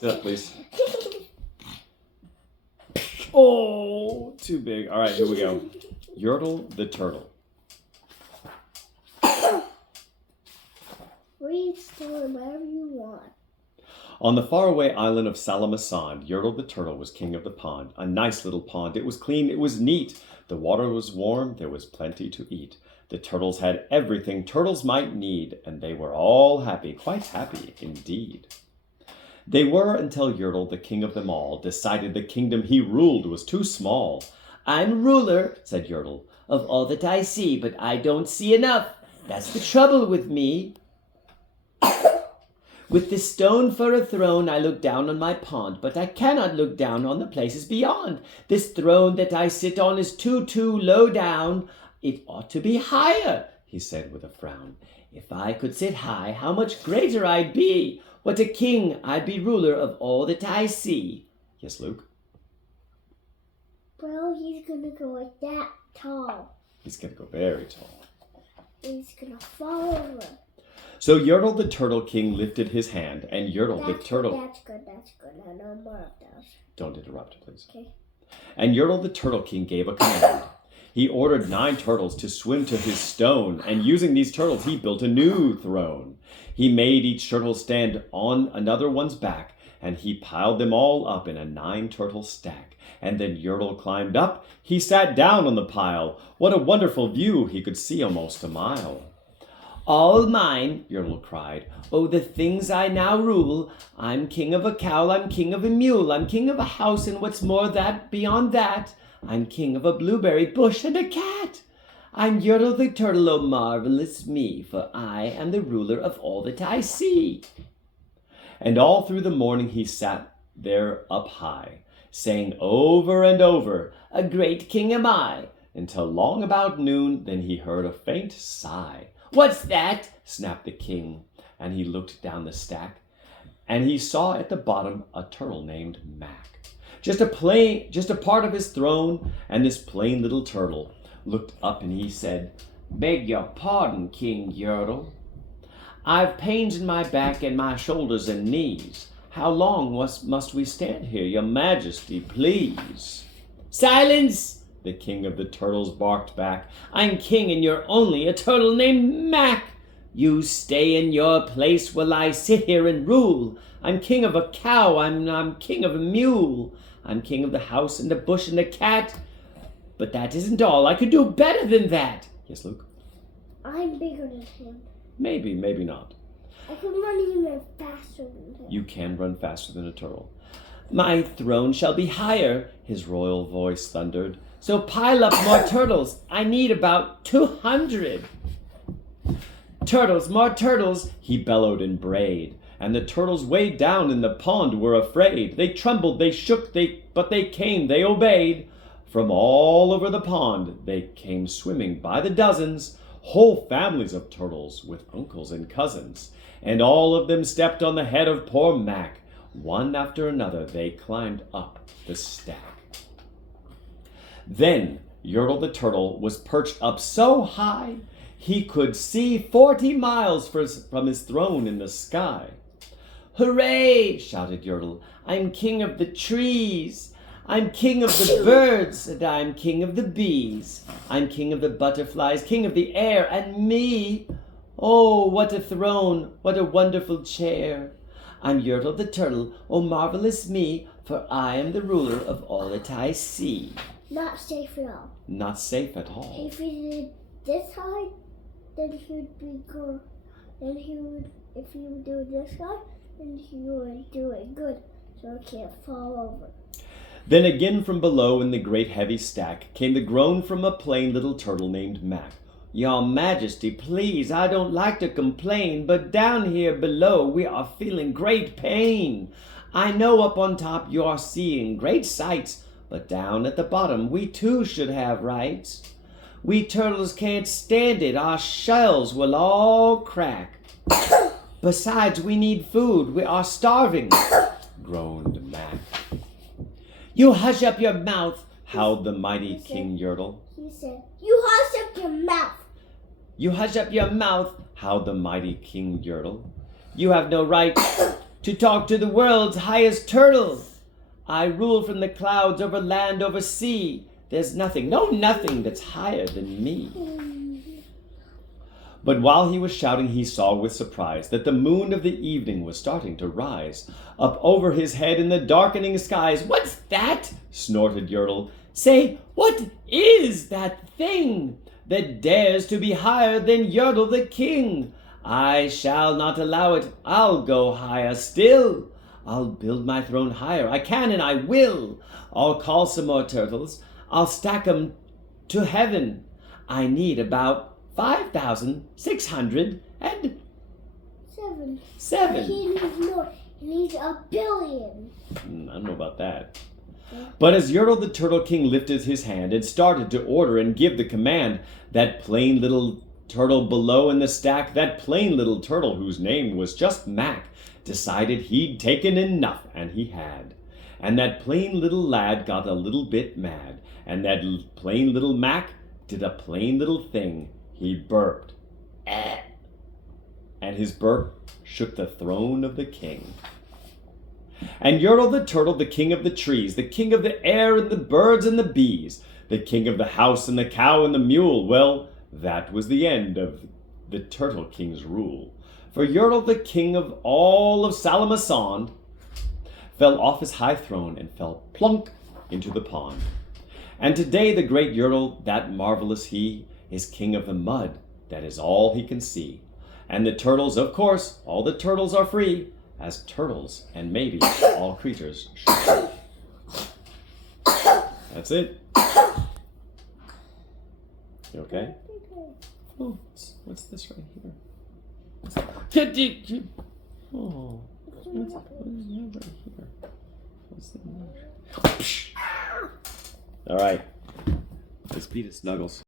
Sit up, please. Oh, too big. All right, here we go. Yertle the Turtle. Read story whatever you want. On the faraway island of Salamasand, Yertle the Turtle was king of the pond. A nice little pond. It was clean, it was neat. The water was warm, there was plenty to eat. The turtles had everything turtles might need, and they were all happy, quite happy indeed. They were until Yertle, the king of them all, decided the kingdom he ruled was too small. I'm ruler, said Yertle, of all that I see, but I don't see enough. That's the trouble with me. With this stone for a throne, I look down on my pond, but I cannot look down on the places beyond. This throne that I sit on is too low down. It ought to be higher, he said with a frown. If I could sit high, how much greater I'd be. What a king, I'd be ruler of all that I see. Yes, Luke? Well, he's gonna go like that tall. He's going to go very tall. He's gonna fall over. So Yertle the Turtle King lifted his hand, and Yertle the Turtle... That's good. I know more of those. Don't interrupt, please. Okay. And Yertle the Turtle King gave a command. He ordered 9 turtles to swim to his stone, and using these turtles, he built a new throne. He made each turtle stand on another one's back, and he piled them all up in a 9-turtle stack. And then Yertle climbed up. He sat down on the pile. What a wonderful view! He could see almost a mile. All mine, Yertle cried. Oh, the things I now rule. I'm king of a cow, I'm king of a mule, I'm king of a house, and what's more that beyond that, I'm king of a blueberry bush and a cat. I'm Yertle the Turtle, oh marvelous me, for I am the ruler of all that I see. And all through the morning he sat there up high, saying over and over, A great king am I. Until long about noon, then he heard a faint sigh. What's that? Snapped the king, and he looked down the stack, and he saw at the bottom a turtle named Mac. Just a part of his throne, and this plain little turtle looked up and he said, Beg your pardon, King Yertle. I've pains in my back and my shoulders and knees. How long must we stand here, your majesty, please? Silence! The king of the turtles barked back. I'm king and you're only a turtle named Mac. You stay in your place while I sit here and rule. I'm king of a cow, I'm king of a mule. I'm king of the house and the bush and the cat. But that isn't all. I could do better than that. Yes, Luke? I'm bigger than him. Maybe, maybe not. I can run even faster than him. You can run faster than a turtle. My throne shall be higher, his royal voice thundered. So pile up more turtles. I need about 200. Turtles, more turtles, he bellowed and brayed. And the turtles way down in the pond were afraid. They trembled, they shook, but they came, they obeyed. From all over the pond they came swimming by the dozens, whole families of turtles with uncles and cousins. And all of them stepped on the head of poor Mac. One after another they climbed up the stack. Then Yertle the Turtle was perched up so high he could see 40 miles from his throne in the sky. Hooray! Shouted Yertle. I'm king of the trees. I'm king of the birds, and I'm king of the bees. I'm king of the butterflies, king of the air, and me. Oh, what a throne, what a wonderful chair. I'm Yertle the Turtle, oh marvelous me, for I am the ruler of all that I see. Not safe at all. Not safe at all. If he did this high, then he would be good. Then if he would do it this high, then he would do it good, so it can't fall over. Then again from below in the great heavy stack came the groan from a plain little turtle named Mac. Your Majesty, please, I don't like to complain, but down here below we are feeling great pain. I know up on top you're seeing great sights, but down at the bottom we too should have rights. We turtles can't stand it, our shells will all crack. Besides, we need food, we are starving, groaned Mac. You hush up your mouth, howled the mighty King Yertle. He said, you hush up your mouth. You hush up your mouth, howled the mighty King Yertle. You have no right. to talk to the world's highest turtle. I rule from the clouds over land, over sea. There's nothing, no nothing that's higher than me. But while he was shouting, he saw with surprise that the moon of the evening was starting to rise up over his head in the darkening skies. What's that? Snorted Yertle. Say, what is that thing that dares to be higher than Yertle the king? I shall not allow it. I'll go higher still. I'll build my throne higher. I can and I will. I'll call some more turtles. I'll stack 'em to heaven. I need about 5,607. He needs more. He needs 1,000,000,000. I don't know about that. But as Yertle the Turtle King lifted his hand and started to order and give the command, that plain little turtle below in the stack, that plain little turtle whose name was just Mac, decided he'd taken enough, and he had. And that plain little lad got a little bit mad, and that plain little Mac did a plain little thing. He burped. And his burp shook the throne of the king. And Yertle the Turtle, the king of the trees, the king of the air and the birds and the bees, the king of the house and the cow and the mule, well, that was the end of the Turtle King's rule. For Yertle, the king of all of Salamasond, fell off his high throne and fell plunk into the pond. And today the great Yertle, that marvelous he, is king of the mud. That is all he can see. And the turtles, of course, all the turtles are free, as turtles and maybe all creatures should. That's it. You okay? Oh, what's this right here? Oh, what's right here? What's the All right. Let's beat it, Snuggles.